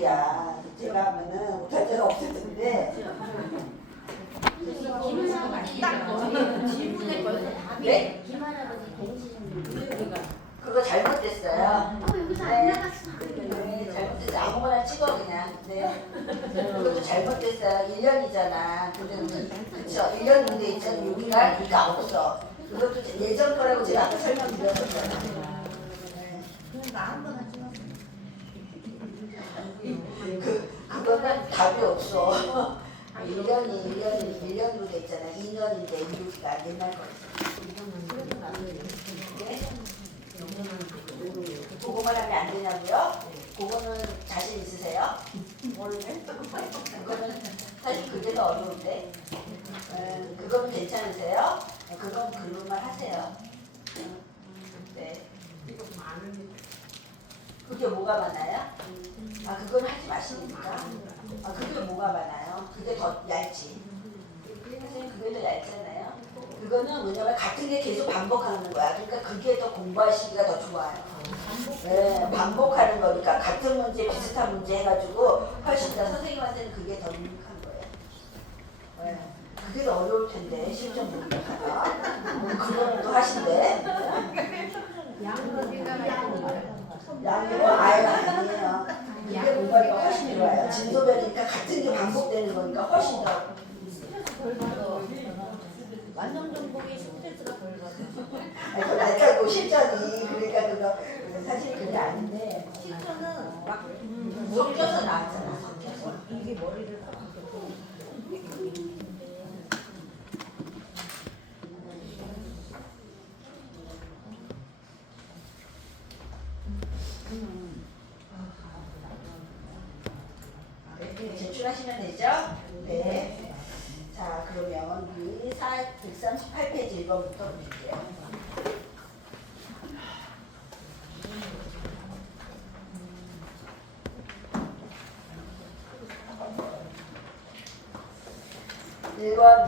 일이야. 제가 하면은 못할 때가 없을 텐데. 네? 그거 잘못됐어요. 네. 네, 잘못됐어요. 아무거나 찍어 그냥. 네. 그것도 잘못됐어요. 1년이잖아. 그쵸? 1년 문제 있잖아. 여기가 그러니까 없어. 그것도 예전 거라고 제가 아까 설명드렸었잖아요. 그거는 답이 없어. 1년으로 돼 있잖아. 2년인데 여기가 옛날 거였어. 네? 그거만 하면 안 되냐고요? 그거는 자신 있으세요? 그거는 사실 그게 더 어려운데. 그거는 괜찮으세요? 그건 글로만 하세요. 네. 그게 뭐가 많아요? 아, 그건 하지 마시니까. 아, 그게 뭐가 많아요? 그게 더 얇지. 선생님, 그게 더 얇잖아요. 그거는 뭐냐면 같은 게 계속 반복하는 거야. 그러니까 그게 더 공부하시기가 더 좋아요. 네, 반복하는 거니까 같은 문제, 비슷한 문제 해가지고 훨씬 더 선생님한테는 그게 더 유익한 거예요. 네. 그게 더 어려울 텐데 실전 모르겠다. 그거는 또 하신대. 양이고 아니에요. 이게 공부하기가 훨씬 좋아요. 진도변이니까 같은 게 반복되는 거니까 훨씬 더. 완전 정복이 스트레스가 덜 받아. 그거 날짜고 실전이 그러니까 그거 사실 그게 아닌데 실전은 막 섞여서 나왔잖아. 섞여서. 이게 머리를 제출하시면 되죠? 네. 자, 그러면 우리 138페이지 1번부터 볼게요.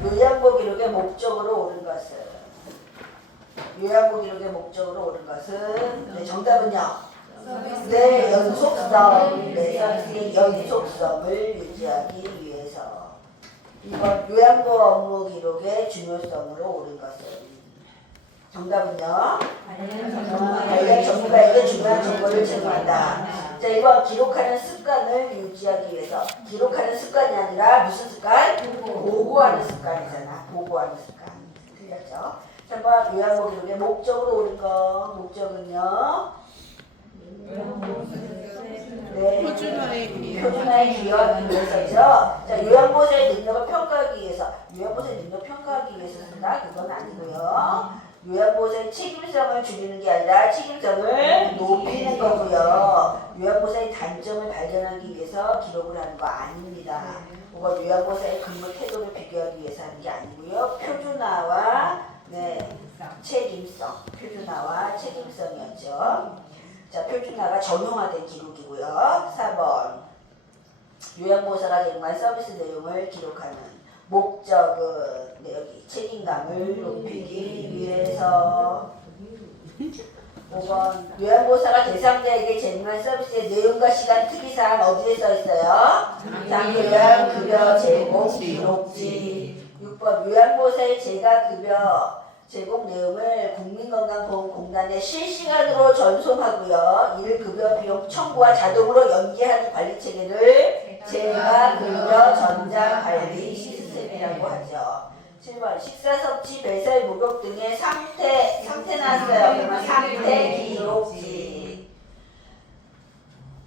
요양보 기록의 목적으로 옳은 것은 요양보 기록의 목적으로 옳은 것은 네, 정답은요? 네, 연속성. 네, 서비스의 연속성을 유지하기 위해서. 이번 요양보 업무 기록의 중요성으로 옳은 것은 정답은요? 관련 전문가에게 중요한 정보를 제공한다. 자, 이번 기록하는 습관을 유지하기 위해서. 기록하는 습관이 아니라 무슨 습관? 보고하는 습관이잖아. 보고하는 습관. 틀렸죠? 자, 한번 요양보 기록의 목적으로 옳은 거. 목적은요? 네. 표준화에 기여하기 위해서죠. 자, 요양보호사의 능력을 평가하기 위해서. 요양보호사의 능력 평가하기 위해서 쓴다? 그건 아니고요. 요양보호사의 책임성을 줄이는 게 아니라 책임성을 높이는 거고요. 요양보호사의 단점을 발견하기 위해서 기록을 하는 거 아닙니다. 그건 요양보호사의 근무 태도를 비교하기 위해서 하는 게 아니고요. 표준화와 책임성. 표준화와 책임성이었죠. 자, 표준화가 전용화된 기록이고요. 4번. 요양보호사가 제공한 서비스 내용을 기록하는 목적은 여기 책임감을 높이기 위해서. 5번. 요양보호사가 대상자에게 제공한 서비스의 내용과 시간 특이사항 어디에 써 있어요? 장요양 급여 제공 기록지. 6번. 요양보호사의 재가급여 제공 내용을 국민건강보험공단에 실시간으로 전송하고요. 이를 급여 비용 청구와 자동으로 연계하는 관리체계를 재가급여 전자관리 시스템이라고 하죠. 7번 식사 섭취 배설 목욕 등의 상태 나왔어요. 그러면 상태 기록지.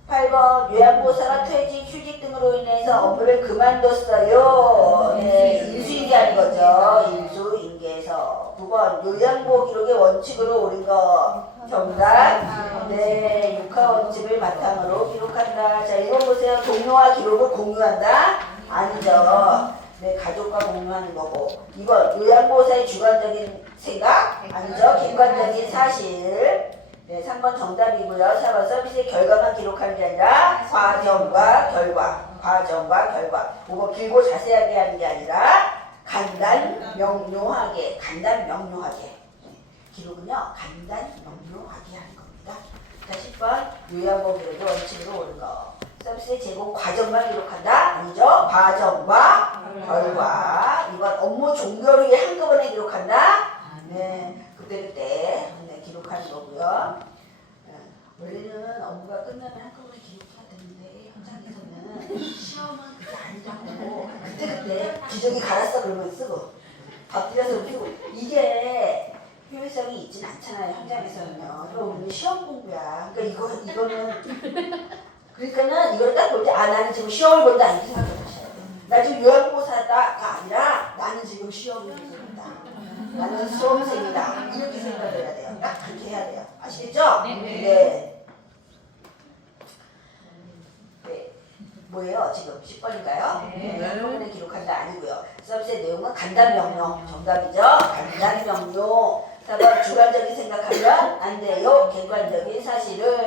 8번 요양보호사가 퇴직, 휴직 등으로 인해서 업무를 그만뒀어요. 네, 인수인계하는 거죠. 인수인계에서. 9번 요양보호 기록의 원칙으로 옳은 거. 정답. 네, 육하 원칙을 바탕으로 기록한다. 자, 이거 보세요. 동료와 기록을 공유한다? 아니죠. 네, 가족과 공유하는 거고. 2번 요양보호사의 주관적인 생각? 아니죠. 객관적인 사실. 네, 3번 정답이고요. 4번 서비스의 결과만 기록하는 게 아니라 과정과 결과. 5번 길고 자세하게 하는 게 아니라 간단 명료하게. 기록은요, 간단 명료하게 하는 겁니다. 자, 10번 요양보 기록의 원칙으로 옳은 거. 서비스의 제공 과정만 기록한다? 아니죠. 과정과 결과. 2번 업무 종료를 위해 한꺼번에 기록한다? 네, 그때 네, 기록하는 거고요. 원래는 업무가 끝나면 한꺼번에 기록해야 되는데 현장에서는 시험은 그게 아니라고 그때 기저귀 갈았어 그러면 쓰고 엎드려서 쓰고 이게 효율성이 있진 않잖아요 현장에서는요. 그럼 우리 시험 공부야. 그러니까 그러니까는 이걸 딱 볼 때 아 나는 지금 시험을 본다 이렇게 생각을 하셔야 돼. 나 지금 요양보사다가 아니라 나는 지금 시험을 보고 있다. 나는 수험생이다. 이렇게 생각을 해야 돼요. 딱 그렇게 해야 돼요. 아시겠죠? 네. 네. 뭐예요? 지금 10번인가요? 네. 한꺼번에 기록한다 아니고요. 서비스의 내용은 간단 명령. 정답이죠? 간단 명령. 4번 주관적인 생각하면 안 돼요. 객관적인 사실을.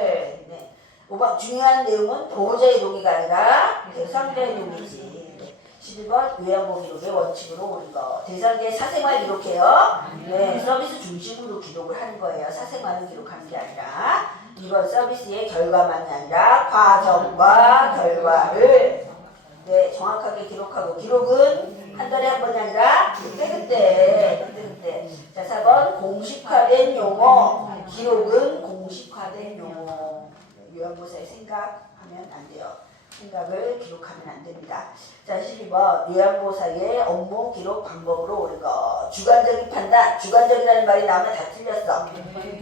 네. 5번 중요한 내용은 보호자의 동의가 아니라 대상자의 동의지. 11번 요양보 기록의 원칙으로 오는 거. 대상자의 사생활 기록해요. 네, 서비스 중심으로 기록을 하는 거예요. 사생활을 기록하는 게 아니라. 2번 서비스의 결과만이 아니라 과정과 결과를 네, 정확하게 기록하고 기록은 한 달에 한 번이 아니라 그때. 자, 4번 공식화된 용어. 기록은 공식화된 용어. 요양보사의 생각하면 안 돼요. 생각을 기록하면 안 됩니다. 자, 12번 요양보사의 업무 기록 방법으로 오는 거. 주관적인 판단. 주관적이라는 말이 나오면 다 틀렸어.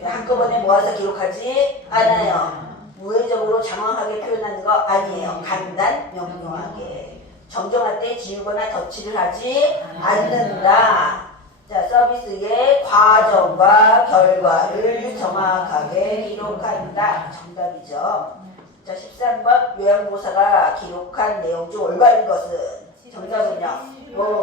한꺼번에 모아서 기록하지 않아요. 우회적으로 장황하게 표현하는 거 아니에요. 간단 명료하게. 정정할 때 지우거나 덧칠을 하지 않는다. 자, 서비스의 과정과 결과를 정확하게 기록한다. 정답이죠. 자, 13번 요양보사가 기록한 내용 중 올바른 것은 정답은요.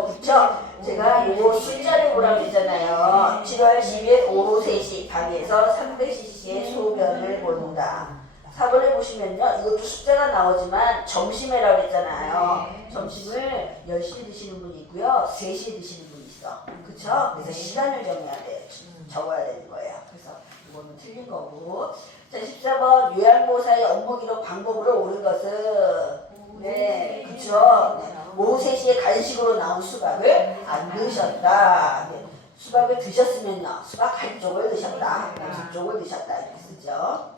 그쵸? 제가 요거 숫자를 보라고 했잖아요. 7월 10일 오후 3시 방에서 300cc의 소변을 본다. 4번에 보시면요. 이것도 숫자가 나오지만 점심에라고 했잖아요. 점심을 10시에 드시는 분이 있고요. 3시에 드시는 분이 있어. 그쵸? 그래서 시간을 정해야 돼. 적어야 되는 거예요. 그래서 이거는 틀린 거고. 자, 14번 요양보사의 업무 기록 방법으로 옳은 것은 네, 그쵸. 네. 오후 3시에 간식으로 나온 수박을 안 드셨다. 네. 수박을 드셨으면요. 수박 한쪽을 드셨다. 두 쪽을 드셨다. 이렇게 쓰죠.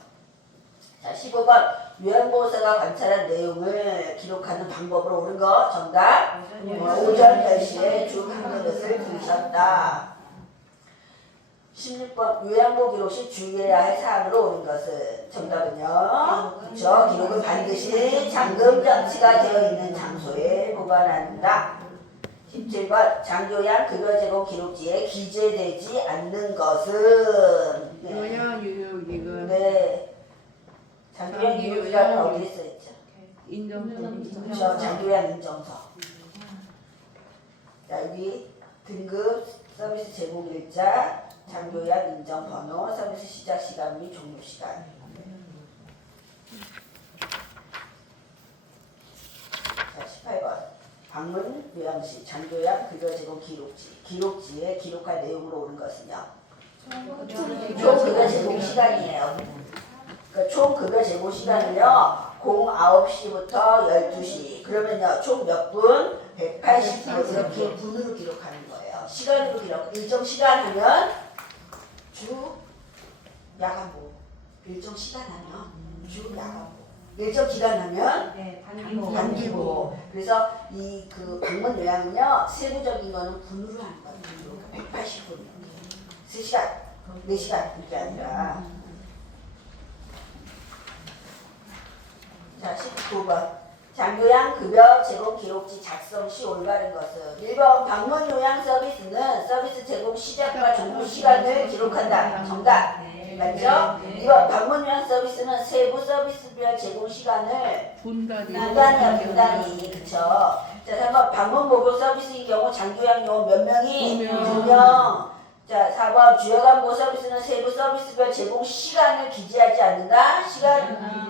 자, 15번 요양보호사가 관찰한 내용을 기록하는 방법으로 옳은 거 정답. 오전 10시에 죽 한 그릇을 드셨다. 16번 요양보 기록 시 주의해야 할 사항으로 옳은 것은 정답은요. 그렇죠. 기록은 반드시 잠금 장치가 되어 있는 장소에 보관한다. 17번 장교양 급여 제공 기록지에 기재되지 않는 것은 요양유효기금 네. 장교양 유효기간은 어디에 써있죠? 인정서. 그렇죠. 장교양 인정서. 자, 여기 등급 서비스 제공 일자 장교양 인정 번호 서비스 시작 시간 및 종료 시간. 자, 18번 방문 요양시 장교양 급여 제공 기록지에 기록할 내용으로 옳은 것은요. 총 급여 제공 시간이에요. 그러니까 총 급여 제공 시간은요 09시부터 12시 그러면요 총 몇 분? 180분 이렇게 분으로 기록하는 거예요. 시간으로 기록. 일정 시간 하면 주 야간보. 일정 시간 하면 주 야간보. 일정 기간 하면 단기보. 그래서 이 그 방문 요양은요 세부적인 거는 분으로 하는 거예요. 180분. 3시간, 4시간 이게 아니라. 자, 19번. 장교양 급여 제공 기록지 작성 시 올바른 것은 1번 방문 요양 서비스는 서비스 제공 시작과 종료 시간을 기록한다. 정답. 맞죠? 2번 방문 요양 서비스는 세부 서비스별 제공 시간을 분단이 그쵸? 자, 3번 방문 목욕 서비스인 경우 장교양 요원 몇 명이? 2명. 자, 4번 주여간보 서비스는 세부 서비스별 제공 시간을 기재하지 않는다.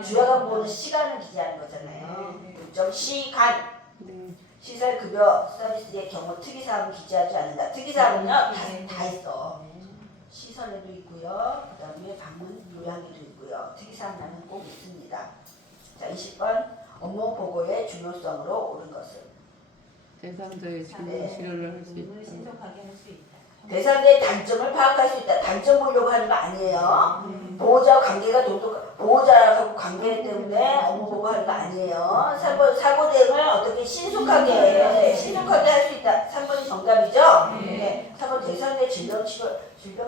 주여간보는 시간을 기재하는 거잖아요. 일정 시간. 시설급여 서비스의 경우 특이사항은 기재하지 않는다. 특이사항은요 다 있어. 시설에도 있고요. 그 다음에 방문 요양에도 있고요. 특이사항 나는 꼭 있습니다. 자, 20번 업무 보고의 중요성으로 옳은 것은 대상자의 질문 치료를 할 수 의문을 있다. 신속하게 할 수 있다. 대상자의 단점을 파악할 수 있다. 단점 보려고 하는 거 아니에요. 보호자와 관계가 보호자하고 관계 때문에 업무 보고하는 거 아니에요. 3번 사고 대응을 어떻게 신속하게 할 수 있다. 3번이 정답이죠? 네. 4번 대상자의 질병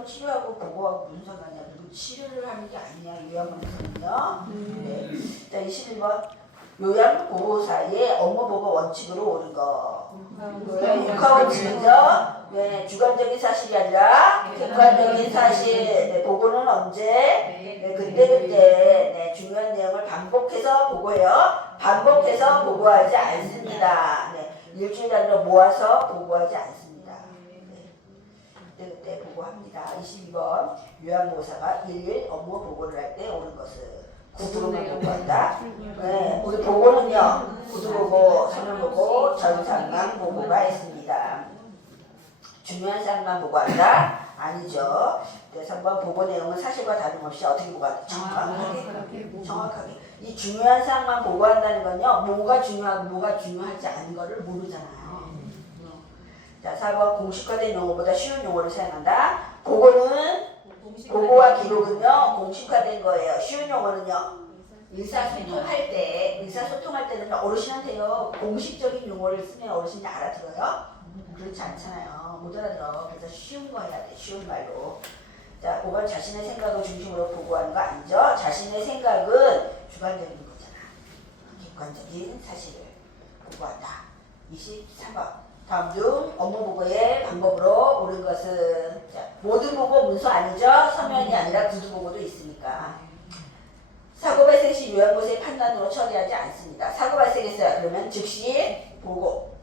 치료하고 보고하고 무슨 상관이야. 누구 치료를 하는 게 아니야. 요양원에서는요. 네. 자 21번 요양보호사의 업무 보고 원칙으로 옳은 거. 육하원칙이죠. 네, 주관적인 사실이 아니라 객관적인 사실. 네, 보고는 언제? 네, 그때 네, 중요한 내용을 반복해서 보고해요. 반복해서 보고하지 않습니다. 네, 일주일 단위로 모아서 보고하지 않습니다. 네, 그때 보고합니다. 22번 요양보호사가 일일 업무 보고를 할 때 옳은 것은 구두로만 보고한다. 네, 우리 보고는요. 구두보고, 서면보고, 전산만 보고가 있습니다. 중요한 사항만 보고한다? 아니죠. 네, 3번 보고 내용은 사실과 다름없이 어떻게 보고한다? 정확하게. 이 중요한 사항만 보고한다는 건요. 뭐가 중요하고 뭐가 중요하지 않은 거를 모르잖아요. 자, 4번 공식화된 용어보다 쉬운 용어를 사용한다. 보고와 기록은요. 공식화된 거예요. 쉬운 용어는요. 의사소통할 때는 어르신한테요. 공식적인 용어를 쓰면 어르신이 알아들어요? 그렇지 않잖아요. 못 알아들어. 그래서 쉬운 거 해야 돼. 쉬운 말로. 자, 5번 자신의 생각을 중심으로 보고하는 거 아니죠? 자신의 생각은 주관적인 거잖아. 객관적인 사실을 보고한다. 23번. 다음 중 업무 보고의 방법으로 옳은 것은 자, 모든 보고 문서 아니죠? 서면이 아니라 구두 보고도 있으니까. 사고 발생 시 요양보호사의 판단으로 처리하지 않습니다. 사고 발생했어요. 그러면 즉시 보고.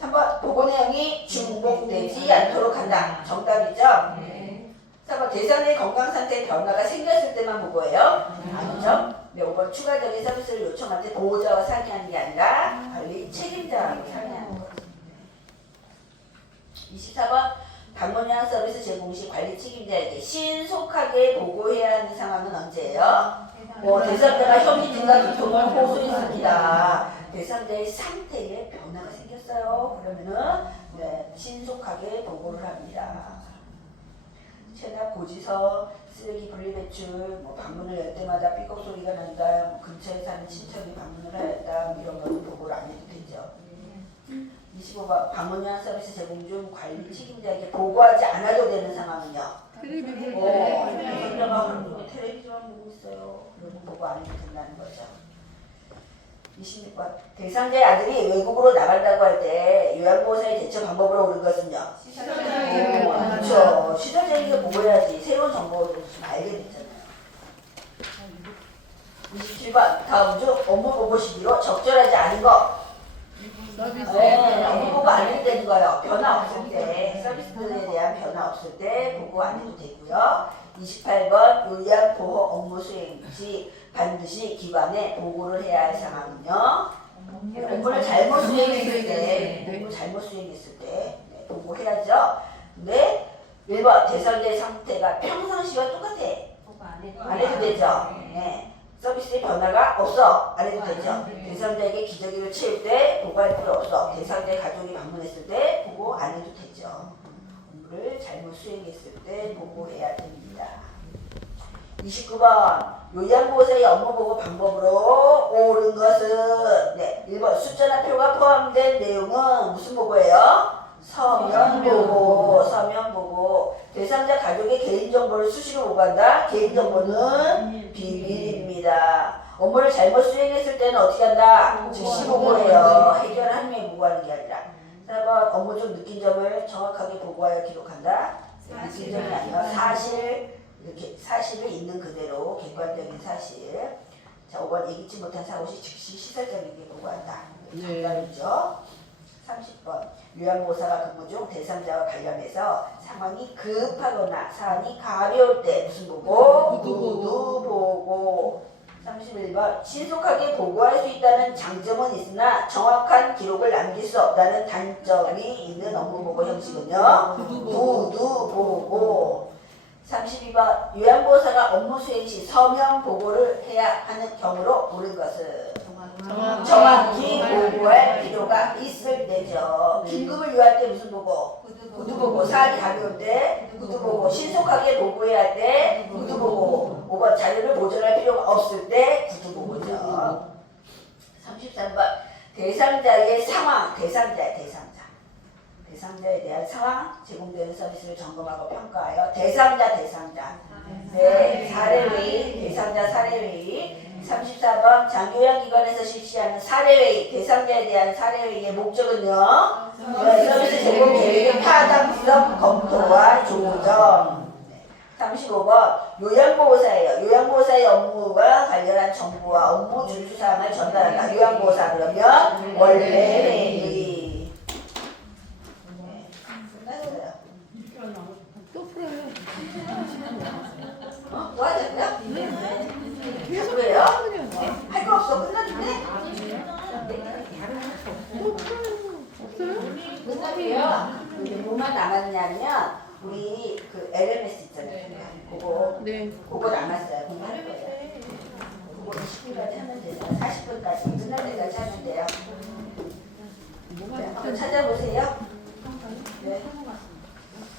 3번 보고 내용이 중복되지 않도록 한다. 정답이죠? 3번 대상의 건강 상태 변화가 생겼을 때만 보고해요. 아니죠? 네, 5번 추가적인 서비스를 요청할 때 보호자와 상의하는 게 아니라 관리 책임자하고 상의하는 거죠. 24번 방문요양 서비스 제공 시 관리 책임자에게 신속하게 보고해야 하는 상황은 언제예요? 대상자가 혐의 등과 두통을 호소했습니다. 대상자의 상태에 변화가 생겼어요. 그러면은 네, 신속하게 보고를 합니다. 체납 고지서, 쓰레기 분리배출, 방문을 열 때마다 삐걱 소리가 난다, 근처에 사는 친척이 방문을 하였다, 이런 거는 보고를 안 해도 되죠. 25번 방문요양 서비스 제공 중 관리 책임자에게 보고하지 않아도 되는 상황은요. 대상자가 하루 종일 텔레비전 보고 있어요. 그러면 보고 안 해도 된다는 거죠. 26번 대상자의 아들이 외국으로 나간다고 할 때 요양보호사의 대처 방법으로 옳은 것은요. 그렇죠. 시설적인 거 보고해야지. 새로운 정보를 좀 알게 됐잖아요. 27번 다음 중 업무 보고 시기로 적절하지 않은 거. 업무 보고 안 해도 되는 거예요. 변화 없을 때, 서비스에 대한 변화 없을 때 보고 안 해도 되고요. 28번 요양보호 업무 수행 시 반드시 기관에 보고를 해야 할 상황은요. 업무를 잘못 수행했을 때, 네, 보고해야죠. 근데 1번 대상자의 상태가 평상시와 똑같아. 안 해도 되죠. 네. 서비스의 변화가 없어. 안 해도 되죠. 대상자에게 기저귀를 채울 때 보고할 필요 없어. 대상자의 가족이 방문했을 때 보고 안 해도 되죠. 업무를 잘못 수행했을 때 보고해야 됩니다. 29번 요양보호사의 업무 보고 방법으로 옳은 것은 네, 1번 숫자나 표가 포함된 내용은 무슨 보고예요? 서면 보고. 대상자 가족의 개인정보를 수시로 보고한다. 개인정보는 비밀입니다. 업무를 잘못 수행했을 때는 어떻게 한다? 즉시 보고해요. 해결한 후에 보고하는 게 아니라. 4번 업무 중 느낀 점을 정확하게 보고하여 기록한다. 느낀 점이 아니라 이렇게 사실을 있는 그대로 객관적인 사실. 자, 5번 예기치 못한 사고 시 즉시 시설적이게 보고한다. 정답이죠. 30번 요양보호사가 근무 중 대상자와 관련해서 상황이 급하거나 사안이 가벼울 때 무슨 보고? 구두 보고. 31번 신속하게 보고할 수 있다는 장점은 있으나 정확한 기록을 남길 수 없다는 단점이 있는 업무 보고 형식은요. 구두 보고. 32번 요양보호사가 업무 수행 시 서면 보고를 해야 하는 경우로 옳은 것은 정확히 보고할 필요가 있을 때죠. 긴급을 요할 때 무슨 보고? 구두 보고. 사안이 가벼운데 구두 보고. 신속하게 보고해야 할 때 구두 보고. 5번 자료를 보존할 필요가 없을 때 구두 보고죠. 33번 대상자의 상황. 대상자에 대한 상황, 제공되는 서비스를 점검하고 평가하여 대상자. 네, 사례회의, 대상자 사례회의. 34번 장교양기관에서 실시하는 사례회의, 대상자에 대한 사례회의의 목적은요. 서비스 제공 계획의 타당 분석 검토와 조정. 35번 요양보호사예요. 요양보호사의 업무와 관련한 정보와 업무 준수사항을 전달한다. 요양보호사 그러면 원래 회의. 끝났어요. 또 풀어요. 뭐 하자고요? 계속 그래요? 그냥. 할 거 없어. 끝났는데? 또 풀어요. 없어요? 끝났고요. 이제 뭐만 남았냐면 우리 그 LMS 있잖아요. 그거 네. 그거 남았어요. 공부할 거예요. 그거 20분까지 하면 돼요. 40분까지 끝날 때까지 하면 돼요. 뭐가 네, 한번 찾아보세요.